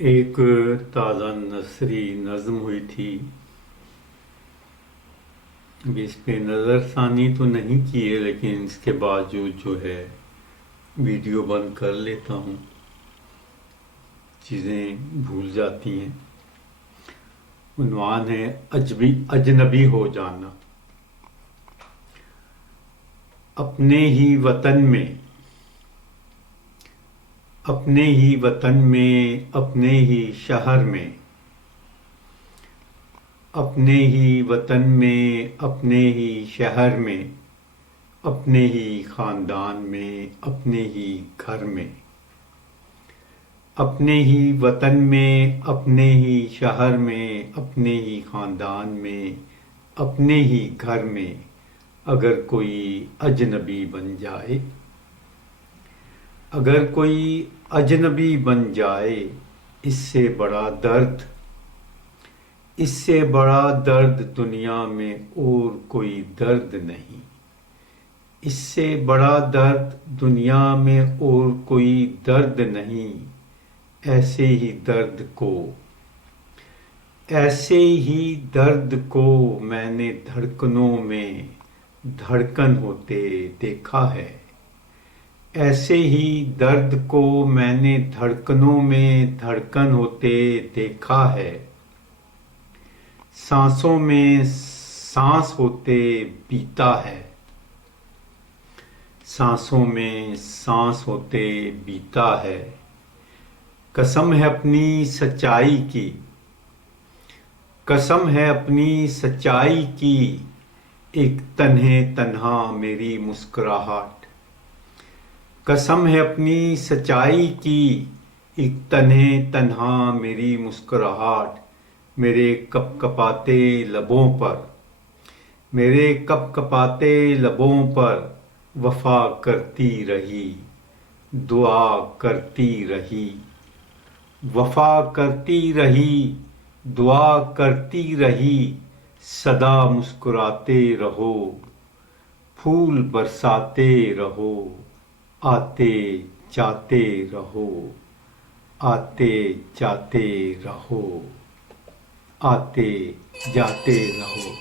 एक ताज़ा नसरी नज़्म हुई थी। अभी इस पे नज़रसानी तो नहीं की है, लेकिन इसके बावजूद जो है वीडियो बंद कर लेता हूँ, चीज़ें भूल जाती हैं। उन्वान है अजनबी हो जाना। अपने ही वतन में, अपने ही वतन में, अपने ही शहर में, अपने ही वतन में, अपने ही शहर में, अपने ही खानदान में, अपने ही घर में, अपने ही वतन में, अपने ही शहर में, अपने ही खानदान में, अपने ही घर में अगर कोई अजनबी बन जाए, अगर कोई अजनबी बन जाए, इससे बड़ा दर्द, इससे बड़ा दर्द दुनिया में और कोई दर्द नहीं। इससे बड़ा दर्द दुनिया में और कोई दर्द नहीं। ऐसे ही दर्द को, ऐसे ही दर्द को मैंने धड़कनों में धड़कन होते देखा है। ऐसे ही दर्द को मैंने धड़कनों में धड़कन होते देखा है। सांसों में सांस होते बीता है, सांसों में सांस होते बीता है। कसम है अपनी सच्चाई की, कसम है अपनी सच्चाई की, एक तन्हे तन्हा मेरी मुस्कुराहट। कसम है अपनी सच्चाई की, एक तन्हे तन्हा मेरी मुस्कुराहट। मेरे कपकपाते लबों पर, मेरे कपकपाते लबों पर वफा करती रही, दुआ करती रही, वफा करती रही, दुआ करती रही। सदा मुस्कुराते रहो, फूल बरसाते रहो, आते जाते रहो, आते जाते रहो, आते जाते रहो।